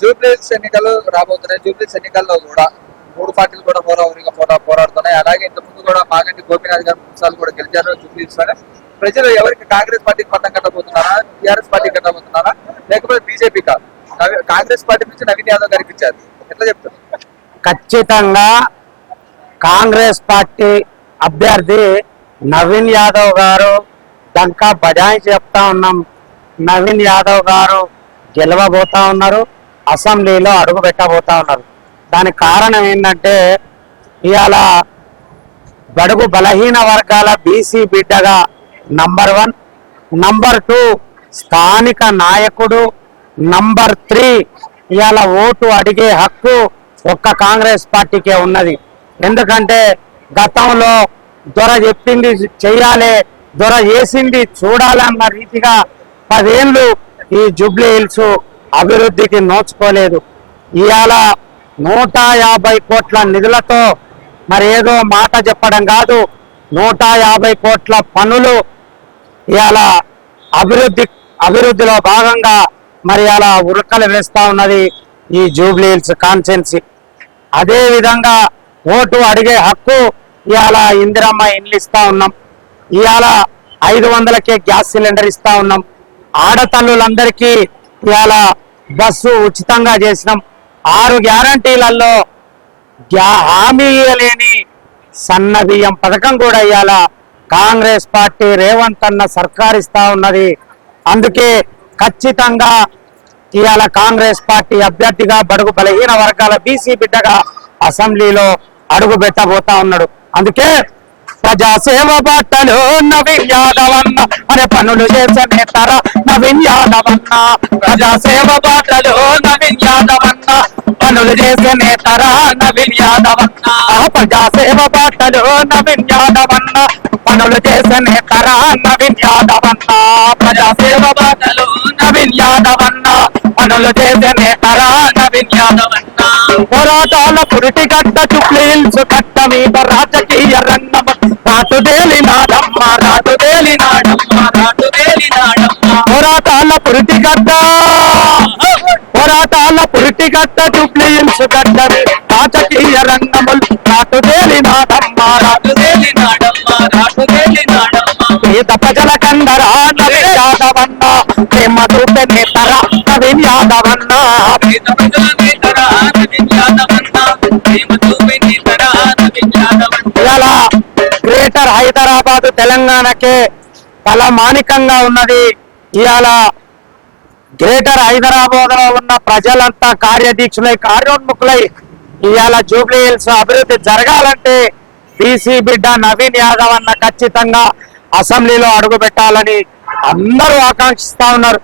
జూబ్లీహిల్స్ ఎన్నికలు రాబోతున్నాయి. జూబ్లీహిల్స్ ఎన్నికల్లో కూడా మూడు పార్టీలు కూడా పోరాడుతున్నాయి. అలాగే ఇంత ముందు కూడా మాగంటి గోపీనాథ్ గారు 3 సార్లు కూడా గెలిచారు జూబ్లీహిల్స్ లో. ప్రజలు ఎవరికి కాంగ్రెస్ పార్టీకి పట్టం కట్టబోతున్నారా, టీఆర్ఎస్ పార్టీ కట్టబోతున్నారా, లేకపోతే బీజేపీ కాంగ్రెస్ పార్టీ నుంచి నవీన్ యాదవ్ గారికి ఇచ్చారు, ఎట్లా చెప్తారు? ఖచ్చితంగా కాంగ్రెస్ పార్టీ అభ్యర్థి నవీన్ యాదవ్ గారు దంకా బజాయించి చెప్తా ఉన్నాం. నవీన్ యాదవ్ గారు గెలవబోతా ఉన్నారు, అసెంబ్లీలో అడుగు పెట్టబోతా ఉన్నారు. దానికి కారణం ఏంటంటే ఇవాళ బడుగు బలహీన వర్గాల బీసీ బిడ్డగా నంబర్ 1, నంబర్ 2 స్థానిక నాయకుడు, నంబర్ 3 ఇవాళ ఓటు అడిగే హక్కు ఒక్క కాంగ్రెస్ పార్టీకే ఉన్నది. ఎందుకంటే గతంలో దొర చెప్పింది చెయ్యాలి, దొర చేసింది చూడాలన్న రీతిగా 10 ఏళ్ళు ఈ జూబ్లీహిల్స్ అభివృద్ధికి నోచుకోలేదు. ఇవాళ 150 కోట్ల నిధులతో మరి ఏదో మాట చెప్పడం కాదు, 150 కోట్ల పనులు ఇవాళ అభివృద్ధిలో భాగంగా మరి అలా ఉరకలు వేస్తా ఉన్నది ఈ జూబ్లీహిల్స్ కాన్స్టిట్యున్సీ. అదే విధంగా ఓటు అడిగే హక్కు ఇవాళ ఇందిరమ్మ ఇండ్లు ఇస్తా ఉన్నాం, ఇవాళ 500కే గ్యాస్ సిలిండర్ ఇస్తా ఉన్నాం, ఆడతల్లులందరికీ ఇవాళ బస్సు ఉచితంగా చేసినాం. 6 గ్యారంటీలలో హామీ ఇవ్వలేని సన్న బియ్యం పథకం కూడా ఇవాళ కాంగ్రెస్ పార్టీ రేవంత్ అన్న సర్కార్ ఇస్తా ఉన్నది. అందుకే ఖచ్చితంగా ఇవాళ కాంగ్రెస్ పార్టీ అభ్యర్థిగా బడుగు బలహీన వర్గాల బీసీ బిడ్డగా అసెంబ్లీలో అడుగు పెట్టబోతా ఉన్నాడు. అందుకే ప్రజాసేవ బాటలో నవీన్ యాదవ్ అన్న అనే పనులు చేసే నేతర నవీన్ యాదవ్ అన్న, ప్రజాసేవ బాటలో నవీన్ యాదవ్ అన్న పనులు చేసే నేతర నవీన్ యాదవ్ అన్న, ప్రజాసేవ బాటలో నవీన్ యాదవ్ అన్న పనులు చేసే నేతర నవీన్ యాదవ్ అన్న, ప్రజాసేవ బాటలో నవీన్ యాదవ్ అన్న పనులు చేసే నేతర నవీన్ యాదవ్ అన్న. పోరాటాల పురిటి గడ్డ జూబ్లీహిల్స్ గడ్డ మీద రాజకీయ రంగం రాటుదేలినాడమ్మ, రాటుదేలినాడమ్మ, రాటుదేలినాడమ్మ. పోరాటాల పురిటి గడ్డ జూబ్లీహిల్స్ గడ్డ రాజకీయ రంగములు రాటుదేలినాడమ్మ, రాటుదేలినాడమ్మ, రాటుదేలినాడమ్మ. పేద ప్రజల కందరా నవీన్ యాదవ్ అన్న, ప్రేమ చూపే నేతర నవీన్ యాదవ్ అన్న, పేద ప్రజల నేతర నవీన్ యాదవ్ అన్న, ప్రేమ చూపే నేతర నవీన్ యాదవ్ అన్న. ఇలా గ్రేటర్ హైదరాబాద్ తెలంగాణకే తలమానికంగా ఉన్నది. ఇవాళ గ్రేటర్ హైదరాబాద్ లో ఉన్న ప్రజలంతా కార్యదీక్షులై కార్యోన్ముఖులై ఇవాళ జూబ్లీహిల్స్ అభివృద్ధి జరగాలంటే బీసీ బిడ్డ నవీన్ యాదవ్ అన్న ఖచ్చితంగా అసెంబ్లీలో అడుగు పెట్టాలని అందరూ ఆకాంక్షిస్తా ఉన్నారు.